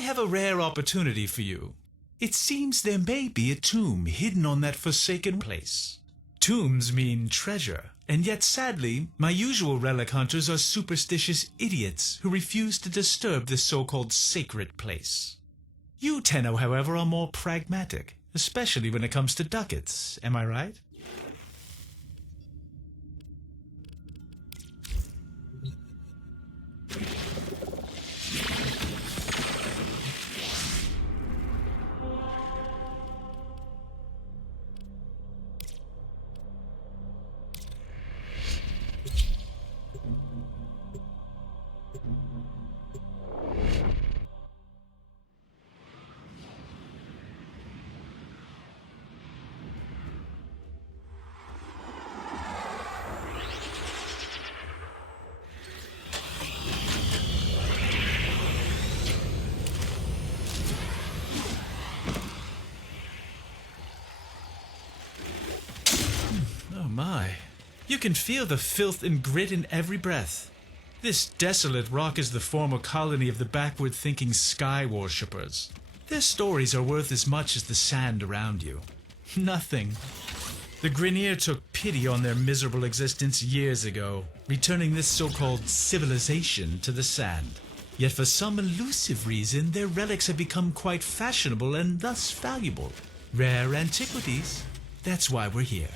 have a rare opportunity for you. It seems there may be a tomb hidden on that forsaken place. Tombs mean treasure, and yet sadly, my usual relic hunters are superstitious idiots who refuse to disturb this so-called sacred place. You, Tenno, however, are more pragmatic, especially when it comes to ducats, am I right? Oh my. You can feel the filth and grit in every breath. This desolate rock is the former colony of the backward-thinking sky worshippers. Their stories are worth as much as the sand around you. Nothing. The Grineer took pity on their miserable existence years ago, returning this so-called civilization to the sand. Yet for some elusive reason, their relics have become quite fashionable and thus valuable. Rare antiquities. That's why we're here.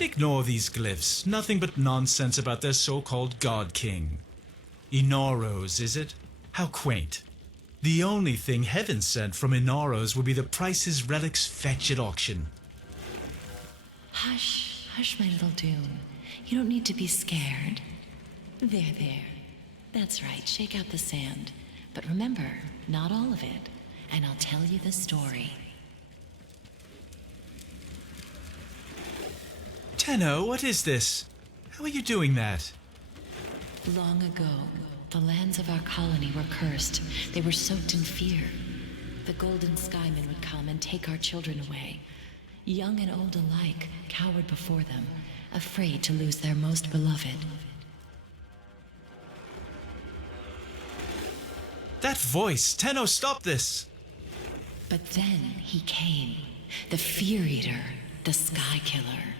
Ignore these glyphs. Nothing but nonsense about their so-called God King. Inaros, is it? How quaint. The only thing heaven sent from Inaros would be the prices relics fetch at auction. Hush, hush, my little Dune. You don't need to be scared. There. That's right, shake out the sand. But remember, not all of it. And I'll tell you the story. Tenno, what is this? How are you doing that? Long ago, the lands of our colony were cursed. They were soaked in fear. The Golden Skymen would come and take our children away. Young and old alike cowered before them, afraid to lose their most beloved. That voice! Tenno, stop this! But then he came, the Fear Eater, the Sky Killer.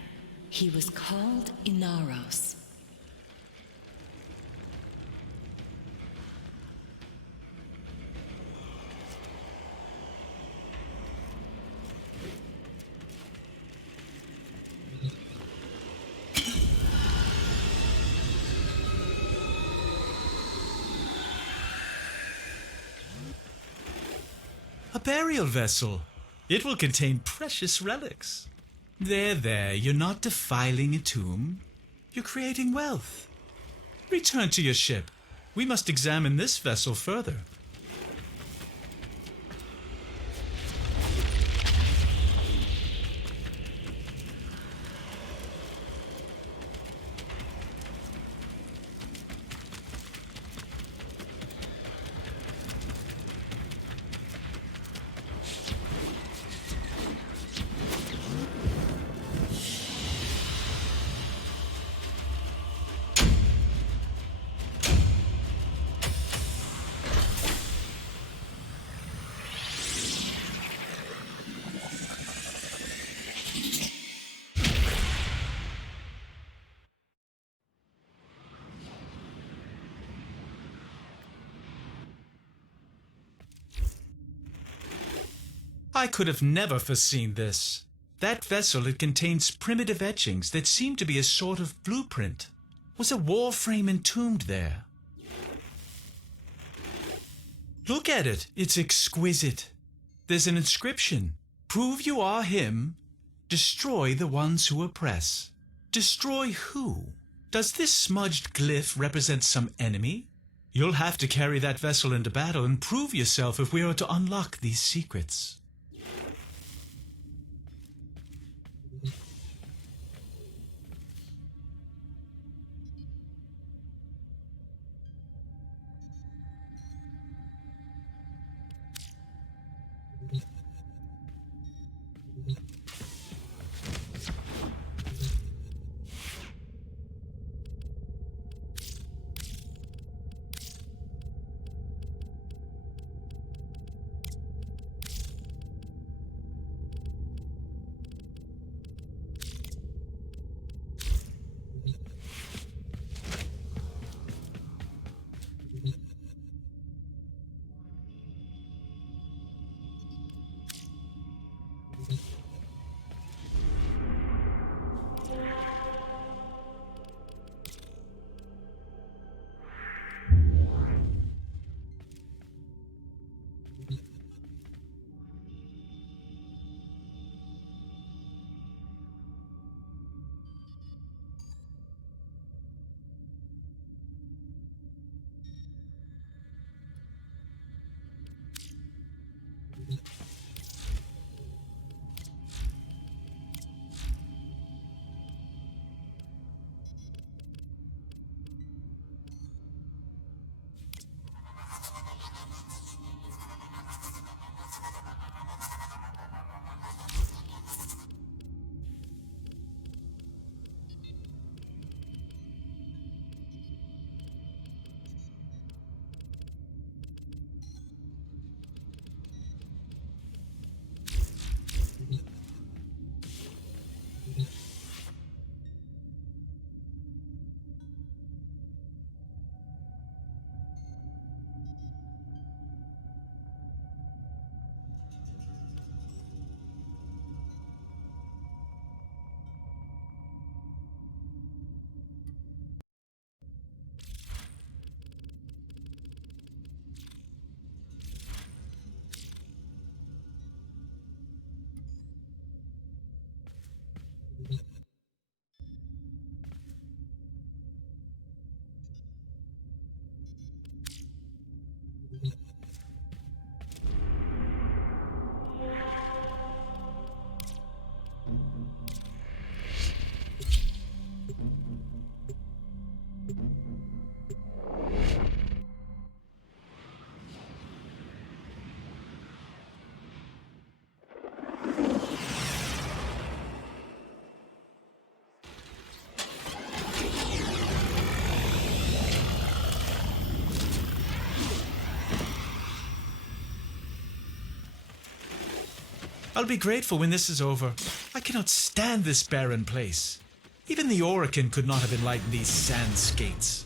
He was called Inaros. A burial vessel. It will contain precious relics. There, you're not defiling a tomb. You're creating wealth. Return to your ship. We must examine this vessel further. I could have never foreseen this. That vessel, it contains primitive etchings that seem to be a sort of blueprint. Was a Warframe entombed there? Look at it. It's exquisite. There's an inscription. Prove you are him. Destroy the ones who oppress. Destroy who? Does this smudged glyph represent some enemy? You'll have to carry that vessel into battle and prove yourself if we are to unlock these secrets. I'll be grateful when this is over. I cannot stand this barren place. Even the Oracle could not have enlightened these sand skates.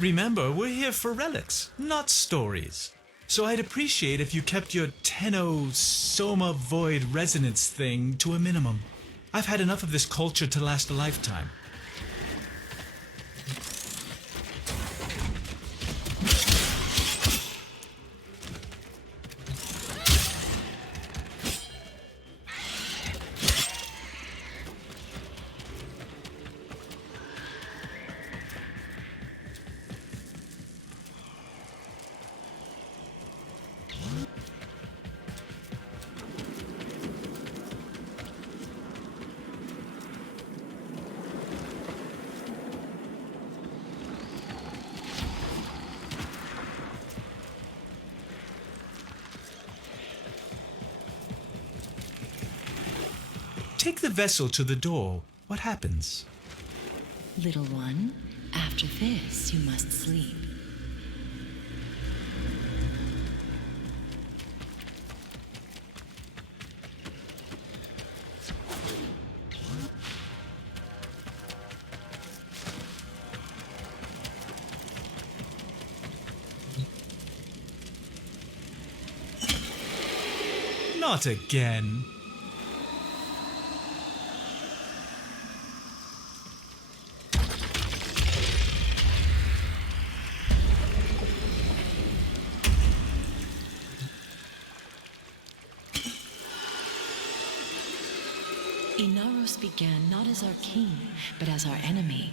Remember, we're here for relics, not stories. So I'd appreciate if you kept your Tenno Soma Void resonance thing to a minimum. I've had enough of this culture to last a lifetime. Take the vessel to the door. What happens? Little one, after this you must sleep. Not again. Inaros began not as our king, but as our enemy,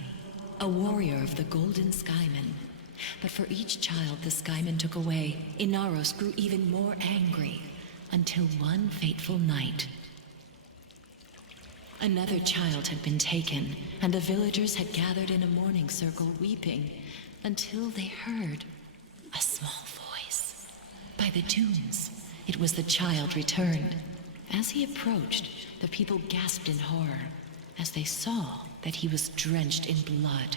a warrior of the Golden Skymen. But for each child the Skymen took away, Inaros grew even more angry, until one fateful night. Another child had been taken, and the villagers had gathered in a mourning circle weeping, until they heard a small voice. By the dunes, it was the child returned. As he approached, the people gasped in horror as they saw that he was drenched in blood.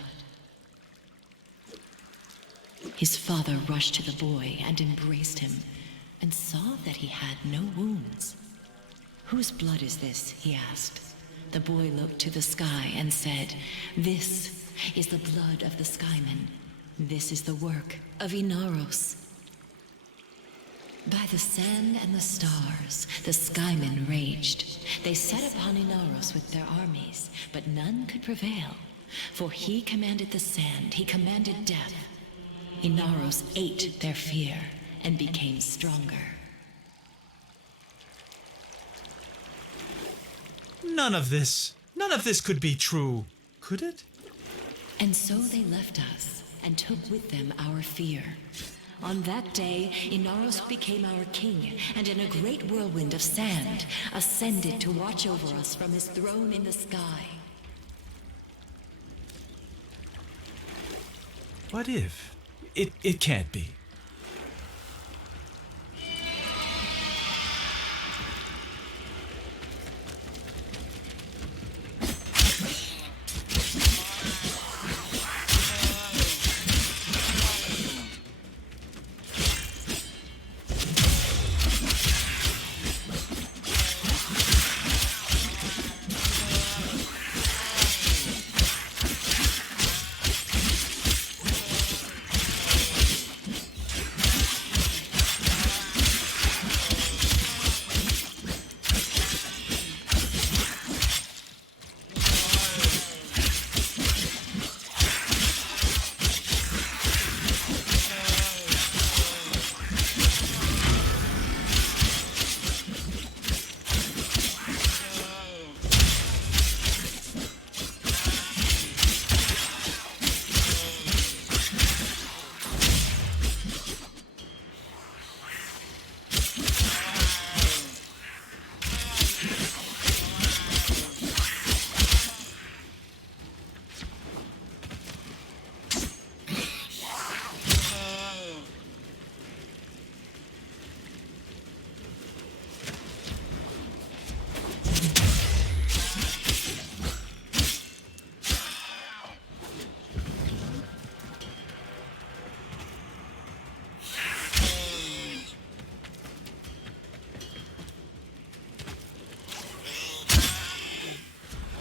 His father rushed to the boy and embraced him, and saw that he had no wounds. "Whose blood is this?" he asked. The boy looked to the sky and said, "This is the blood of the Skymen. This is the work of Inaros." By the sand and the stars, the Skymen raged. They set upon Inaros with their armies, but none could prevail. For he commanded the sand, he commanded death. Inaros ate their fear and became stronger. None of this could be true, could it? And so they left us and took with them our fear. On that day, Inaros became our king, and in a great whirlwind of sand, ascended to watch over us from his throne in the sky. What if? It can't be.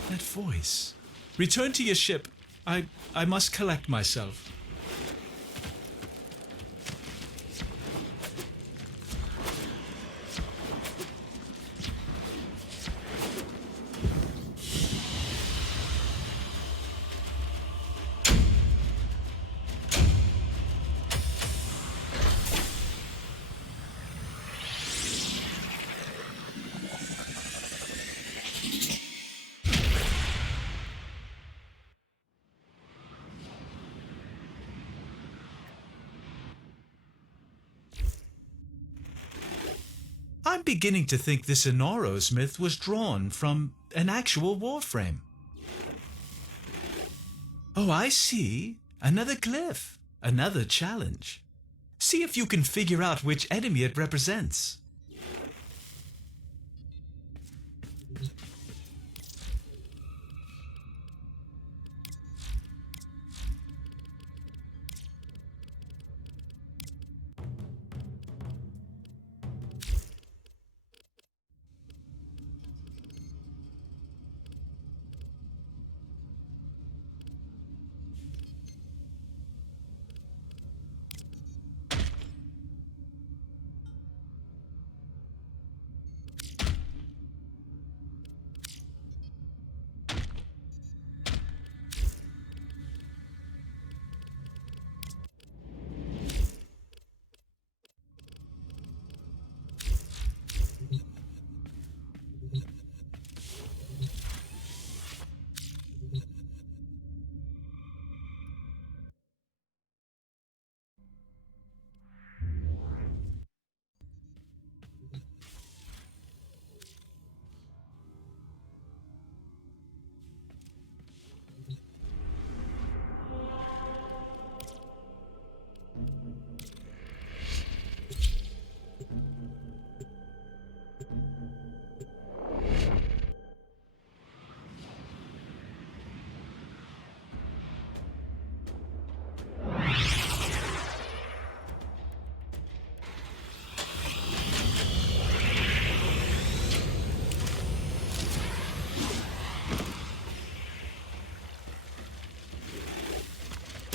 That voice. Return to your ship. I must collect myself. beginning to think this Inaros myth was drawn from an actual Warframe. Oh, I see. Another glyph. Another challenge. See if you can figure out which enemy it represents.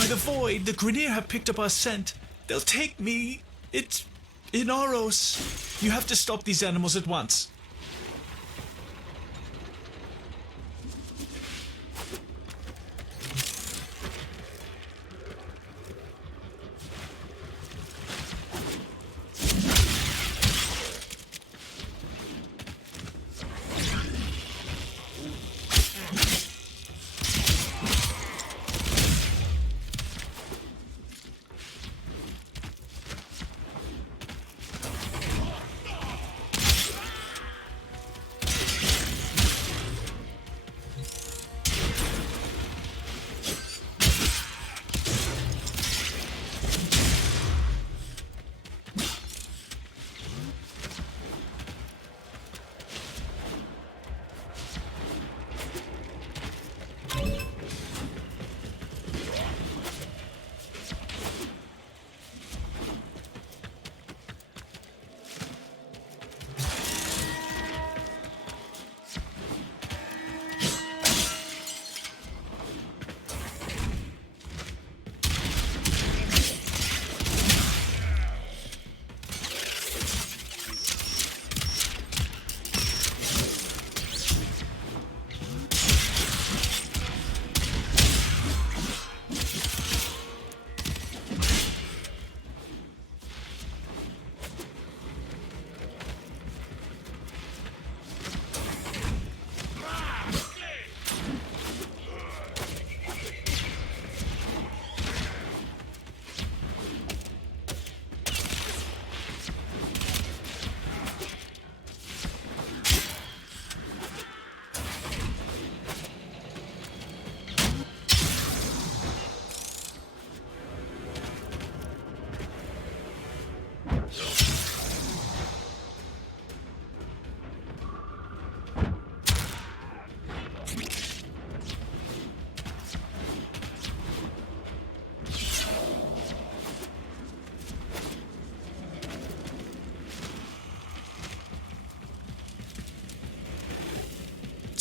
By the void, the Grineer have picked up our scent. They'll take me. It's Inaros. You have to stop these animals at once.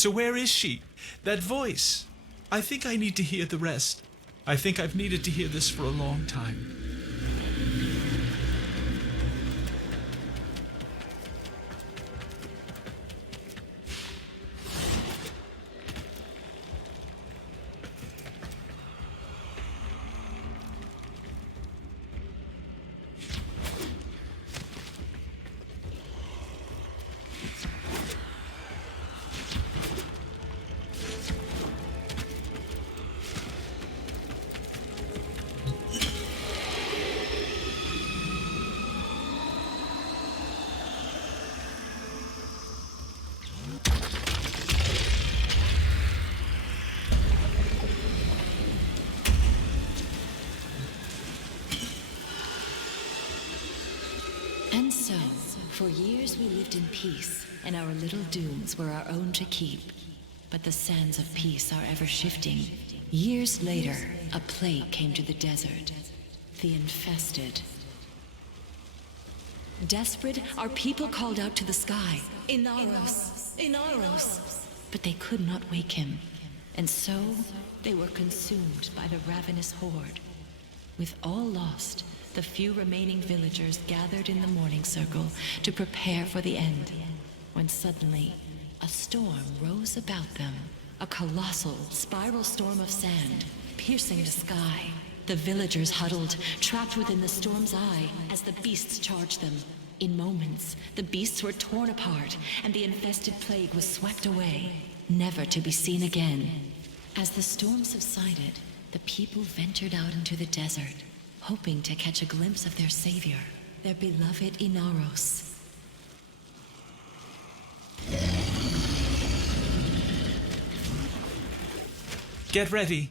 So where is she? That voice. I think I need to hear the rest. I think I've needed to hear this for a long time. For years we lived in peace, and our little dunes were our own to keep. But the sands of peace are ever shifting. Years later, a plague came to the desert. The infested. Desperate, our people called out to the sky, Inaros, Inaros. But they could not wake him, and so they were consumed by the ravenous horde. With all lost, the few remaining villagers gathered in the morning circle to prepare for the end, when suddenly a storm rose about them, a colossal spiral storm of sand, piercing the sky. The villagers huddled, trapped within the storm's eye as the beasts charged them. In moments, the beasts were torn apart, and the infested plague was swept away, never to be seen again. As the storm subsided, the people ventured out into the desert, hoping to catch a glimpse of their savior, their beloved Inaros. Get ready.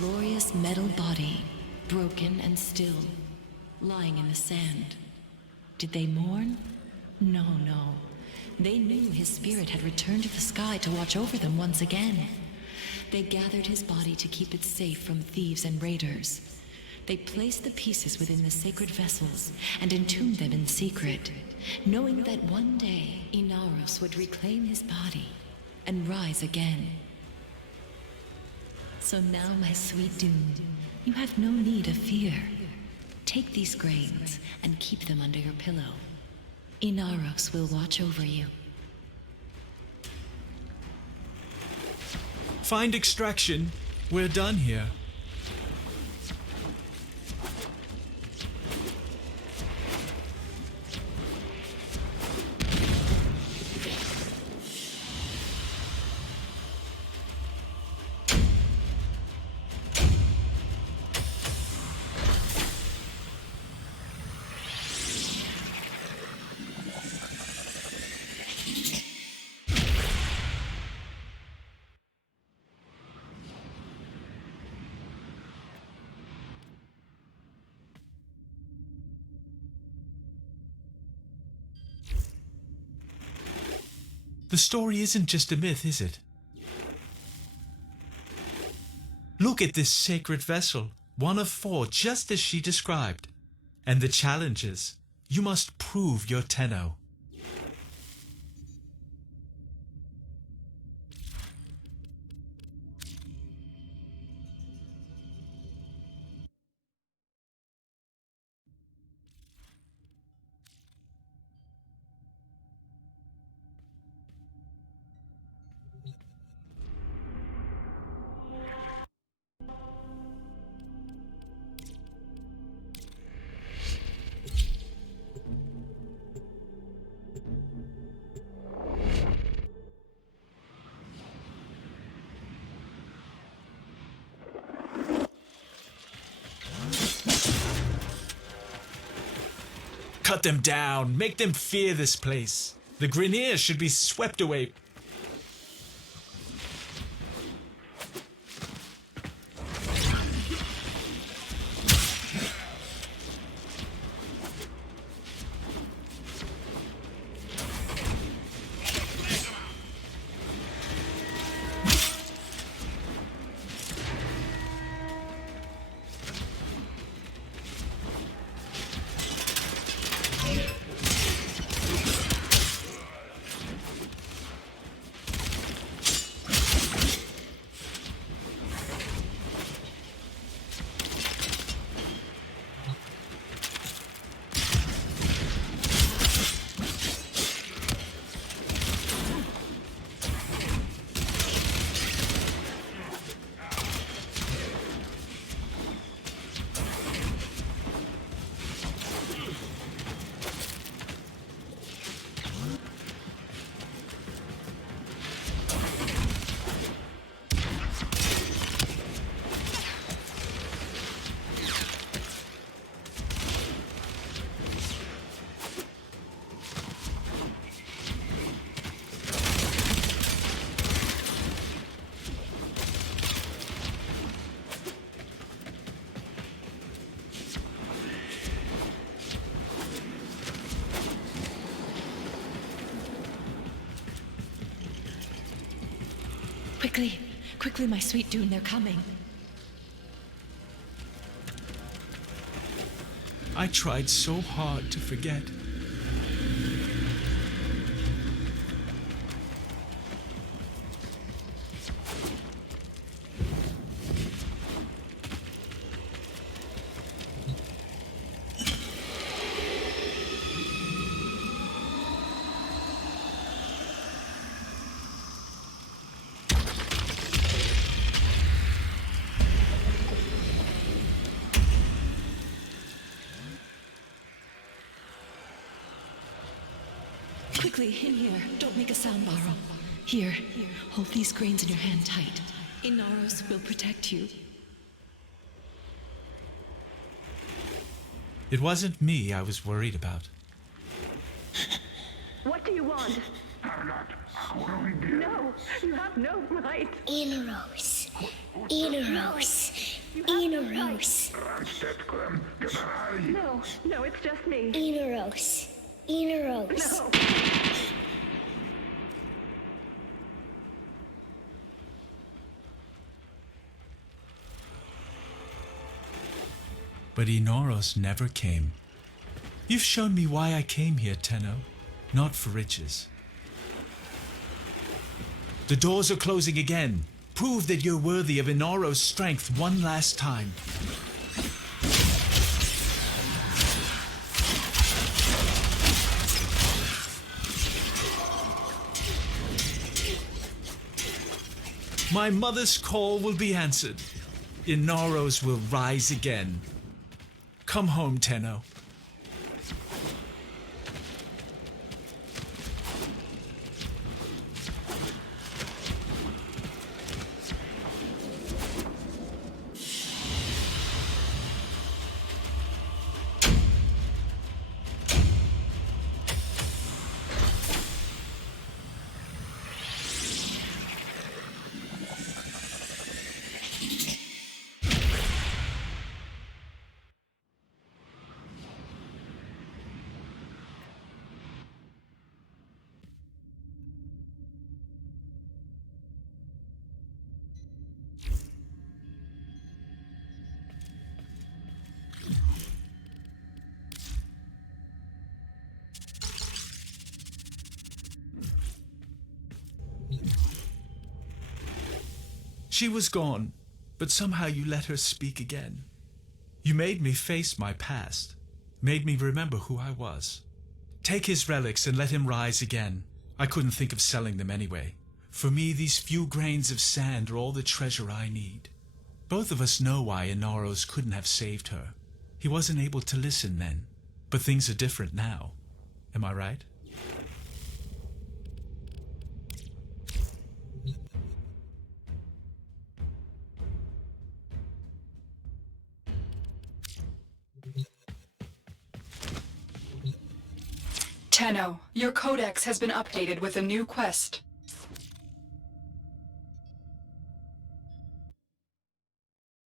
Glorious metal body, broken and still, lying in the sand. Did they mourn? No, no. They knew his spirit had returned to the sky to watch over them once again. They gathered his body to keep it safe from thieves and raiders. They placed the pieces within the sacred vessels and entombed them in secret, knowing that one day Inaros would reclaim his body and rise again. So now, my sweet Dune, you have no need of fear. Take these grains and keep them under your pillow. Inaros will watch over you. Find extraction. We're done here. The story isn't just a myth, is it? Look at this sacred vessel, one of 4, just as she described. And the challenges. You must prove your Tenno. Cut them down. Make them fear this place. The Grineer should be swept away. Quickly, quickly, my sweet Dune, they're coming. I tried so hard to forget. Quickly, in here. Don't make a sound, Borrow. Here, hold these grains in your hand tight. Inaros will protect you. It wasn't me I was worried about. What do you want? No, you have no right. Inaros. Inaros. Inaros. No, it's just me. Inaros. Inaros. No. But Inaros never came. You've shown me why I came here, Tenno. Not for riches. The doors are closing again. Prove that you're worthy of Inaros' strength one last time. My mother's call will be answered. Inaros will rise again. Come home, Tenno. She was gone, but somehow you let her speak again. You made me face my past, made me remember who I was. Take his relics and let him rise again. I couldn't think of selling them anyway. For me, these few grains of sand are all the treasure I need. Both of us know why Inaros couldn't have saved her. He wasn't able to listen then, but things are different now. Am I right? Tenno, your codex has been updated with a new quest.